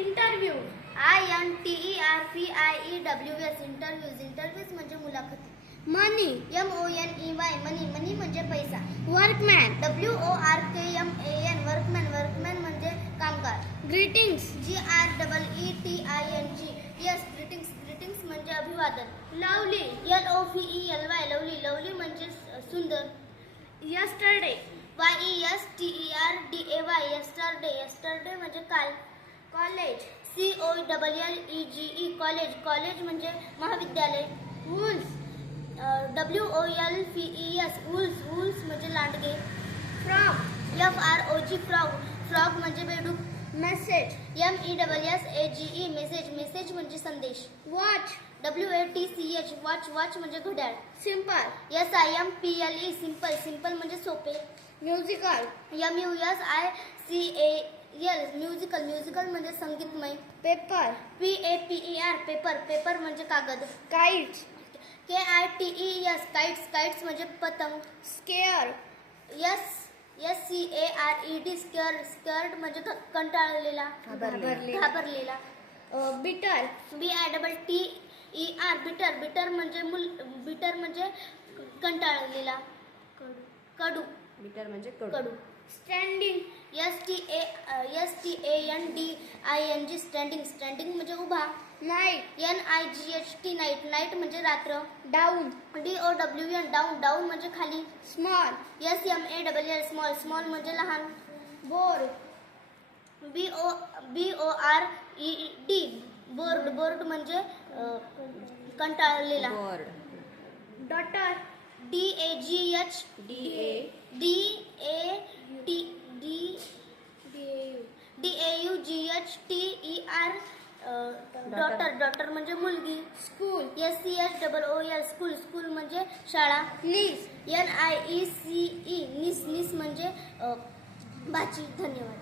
Interview. INTERVIEWS. Interviews म्हणजे मुलाखती. मनी. MONEY. मनी म्हणजे पैसा. वर्कमॅन. WORKMAN. वर्कमॅन म्हणजे कामगार. ग्रीटिंग्स. GREETING. ग्रीटिंग्स म्हणजे अभिवादन. लवली. LOVELY. लवली म्हणजे सुंदर. यस्टरडे. YESTERDAY. यस्टरडे म्हणजे काल. कॉलेज. COLLEGE. कॉलेज म्हणजे महाविद्यालय. वूल्स. WOLVES. वूल्स म्हणजे लांडगे. फ्रॉग. FROG. फ्रॉग म्हणजे बेडूक. मेसेज. MESSAGE. मेसेज म्हणजे संदेश. वॉच. WATCH. वॉच म्हणजे घड्याळ. सिम्पल. SIMPLE. सिंपल म्हणजे सोपे. म्युझिकल. MUSICAL. म्युझिकल म्हणजे संगीतमय. पेपर. PAPER. पेपर म्हणजे कागद. काइट्स. KITES. काइट्स म्हणजे पतंग. स्केअर. SCARED. स्कर्ड म्हणजे कंटाळलेला. घाबरलेला. बिटर. BITTER. बिटर म्हणजे कंटाळलेला. कडू. कडू. स्टँडिंग. STANDING. स्टँडिंग म्हणजे उभा. नाईट. NIGHT. नाईट म्हणजे रात्र. डाऊन. DOWN. डाऊन म्हणजे खाली. स्मॉल. SMALL. स्मॉल म्हणजे लहान. बोर. BORED. बोर्ड म्हणजे कंटाळलेला. डॉटर. DAGH. DAUGHTER. डॉटर म्हणजे मुलगी. स्कूल. SCHOOL. स्कूल म्हणजे शाळा. नीस. NIECE. नीस म्हणजे भाची. धन्यवाद.